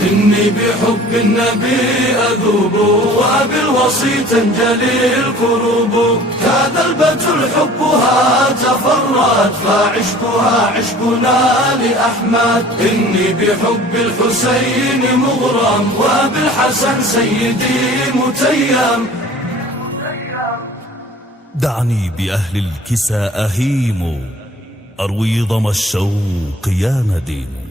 إني بحب النبي أذوب وبالوصي تنجلي الكروب. كاد البتل حبها تفرد فعشقها عشقنا لأحمد. إني بحب الحسين مغرم وبالحسن سيدي متيم. دعني بأهل الكساء أهيم أروي ظما الشوق يا نديم.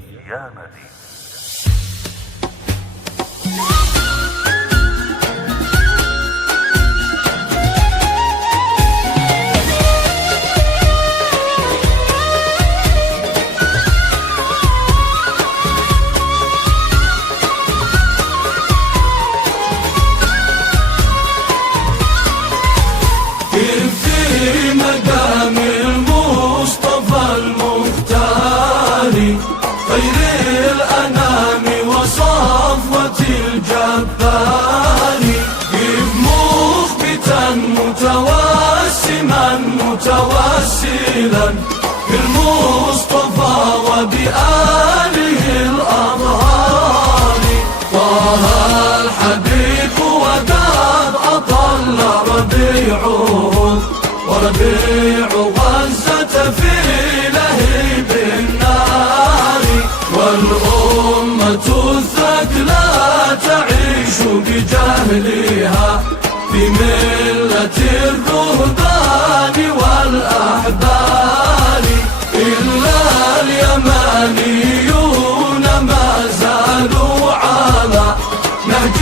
في مقام المصطفى المختار خير الأنام وصفوة الجبار. كيف مخبتا متوسما متوسلا بالمصطفى وبآله الأطهار. طه الحبيب وقد أطل ربيعه وربيع غزة في لهيب النار. والأمة الثقلى تعيش بجهلها في ملة الرهبان والأحبار. إلا اليمانيون ما زالوا على نهج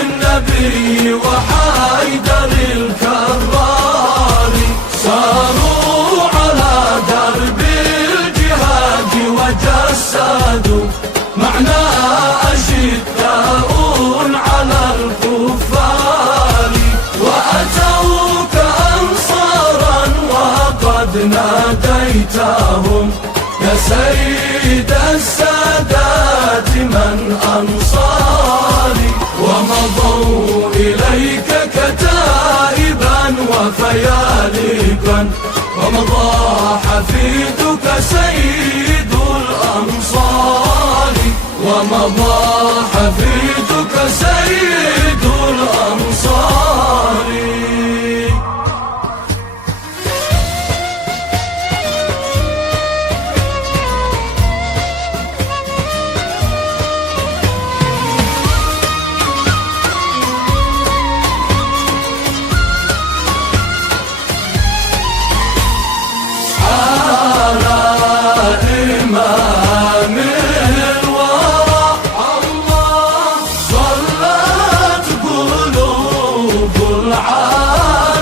النبي وحيدر الكرار. ساروا على درب الجهاد وجسدوا معنى أشداء على الكفار. وأتوك أنصارا وقد ناديتهم يا سيد السادات من أنصاري. ومضوا إليك كتائبا وفيالقا ومضى حفيدك سيد الأنصار. ومضى حفيدك سيد الأنصار. إمام الورى الله صلت قلوب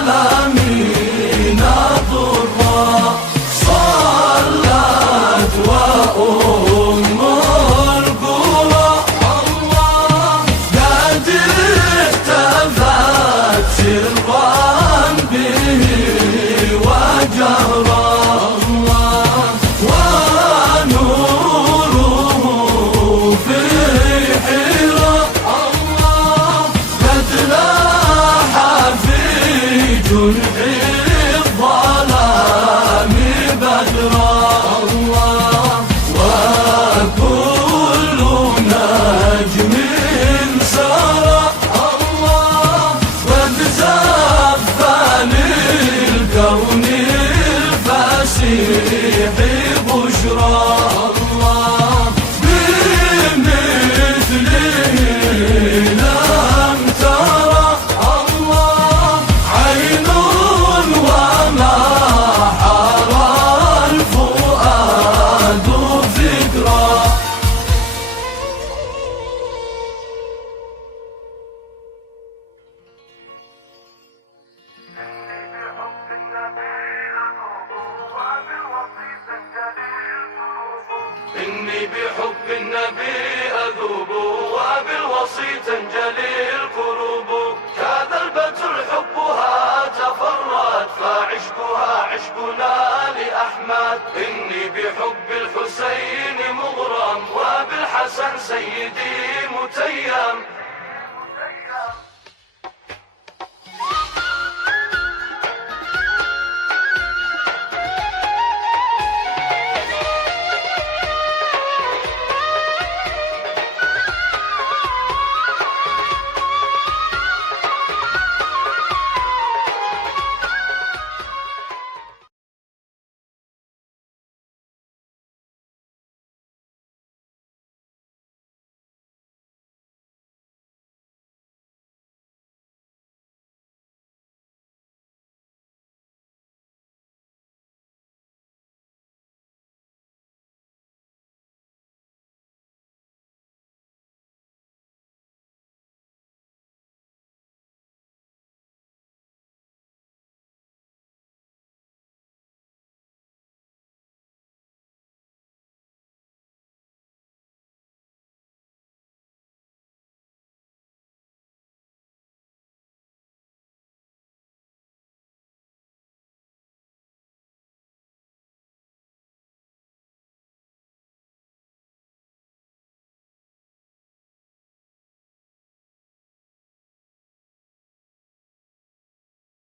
العالمين ضرا. صلت وأم القرى الله قد احتفت سرا به وجهرا. في الظلام بدرا الله. وكل نجم سرى الله قد زف للكون الفسيح بشرى الله. بمثله لم ترى الله عين وما حرى الفؤاد فكرا. إني بحب النبي أذوب وبالوصي تنجلي الكروب.